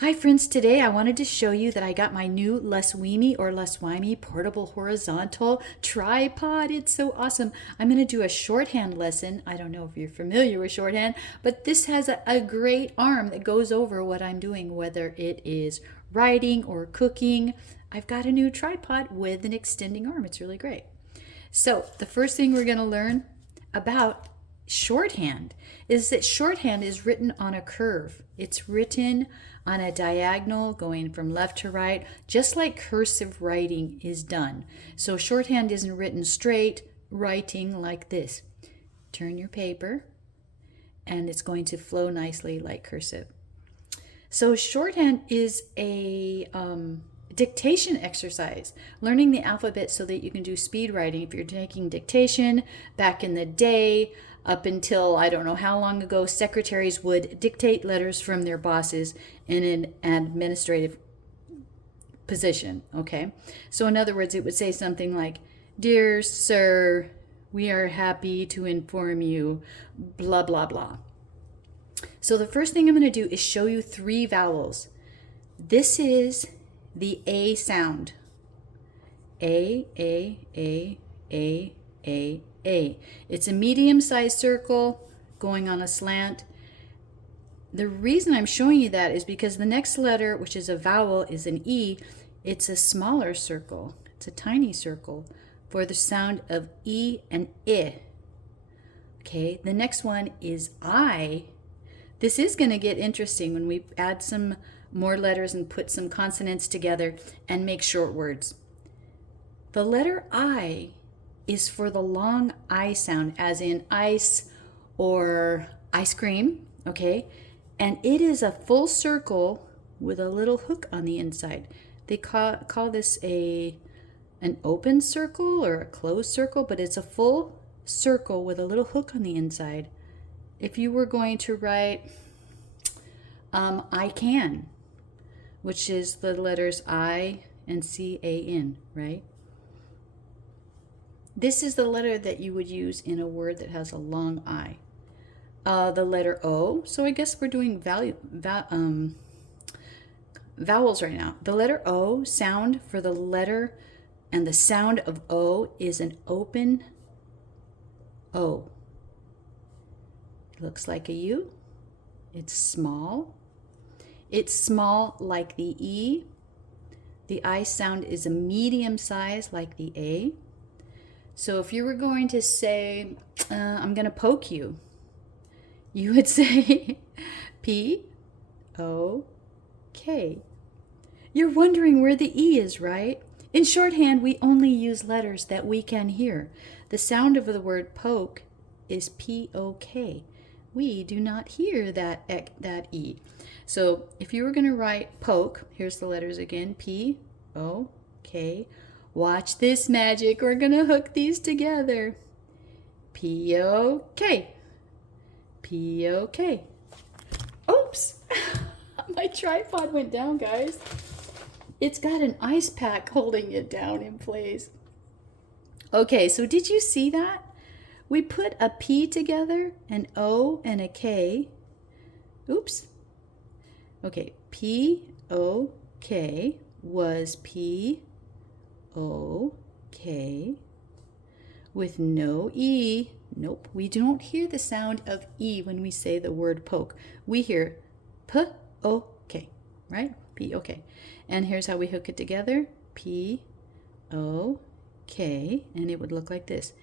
Hi friends, today I wanted to show you that I got my new Less Weemy or Less Wimey portable horizontal tripod. It's so awesome. I'm going to do a shorthand lesson. I don't know if you're familiar with shorthand, but this has a great arm that goes over what I'm doing, whether it is writing or cooking. I've got a new tripod with an extending arm. It's really great. So the first thing we're going to learn about shorthand is that shorthand is written on a curve. It's written on a diagonal going from left to right, just like cursive writing is done. So shorthand isn't written straight, writing like this. Turn your paper and it's going to flow nicely like cursive. So shorthand is a dictation exercise, learning the alphabet so that you can do speed writing. If you're taking dictation, back in the day, up until I don't know how long ago, secretaries would dictate letters from their bosses in an administrative position, okay? So in other words, it would say something like, "Dear sir, we are happy to inform you, blah, blah, blah." So the first thing I'm going to do is show you 3 vowels. This is the A sound. A, A, A, A, A, A. It's a medium-sized circle going on a slant. The reason I'm showing you that is because the next letter, which is a vowel, is an E. It's a smaller circle. It's a tiny circle for the sound of E and I. Okay, the next one is I. This is going to get interesting when we add some more letters and put some consonants together and make short words. The letter I is for the long I sound, as in ice or ice cream, okay? And it is a full circle with a little hook on the inside. They call this an open circle or a closed circle, but it's a full circle with a little hook on the inside. If you were going to write I can, which is the letters I and C-A-N, right? This is the letter that you would use in a word that has a long I. The letter O, so I guess we're doing vowels right now. The letter O sound for the letter, and the sound of O is an open O. It looks like a U. It's small. It's small like the E. The I sound is a medium size like the A. So if you were going to say, I'm going to poke you, you would say P-O-K. You're wondering where the E is, right? In shorthand, we only use letters that we can hear. The sound of the word poke is P-O-K. We do not hear that E. So if you were going to write poke, here's the letters again, P-O-K. Watch this magic. We're going to hook these together. P-O-K. P-O-K. Oops! My tripod went down, guys. It's got an ice pack holding it down in place. Okay, so did you see that? We put a P together, an O and a K. Oops. Okay, P-O-K was P-O-K with no E. Nope, we don't hear the sound of E when we say the word poke. We hear P-O-K, right? P-O-K. And here's how we hook it together. P-O-K, and it would look like this.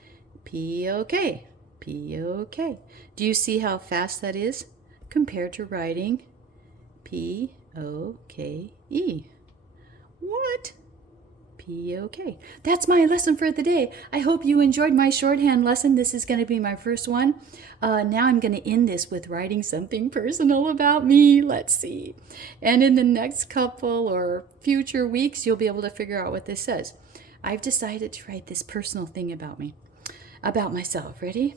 P-O-K, P-O-K. Do you see how fast that is compared to writing P-O-K-E? What? P-O-K. That's my lesson for the day. I hope you enjoyed my shorthand lesson. This is going to be my first one. Now I'm going to end this with writing something personal about me. Let's see. And in the next couple or future weeks, you'll be able to figure out what this says. I've decided to write this personal thing about me, about myself. Ready?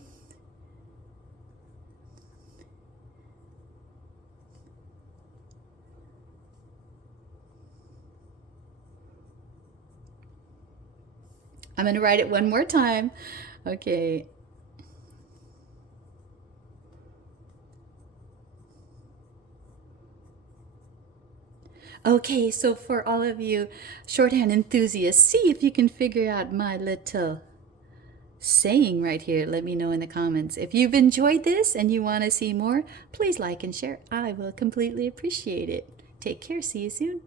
I'm going to write it one more time. Okay. Okay, so for all of you shorthand enthusiasts, see if you can figure out my little saying right here. Let me know in the comments. If you've enjoyed this and you want to see more, please like and share. I will completely appreciate it. Take care. See you soon.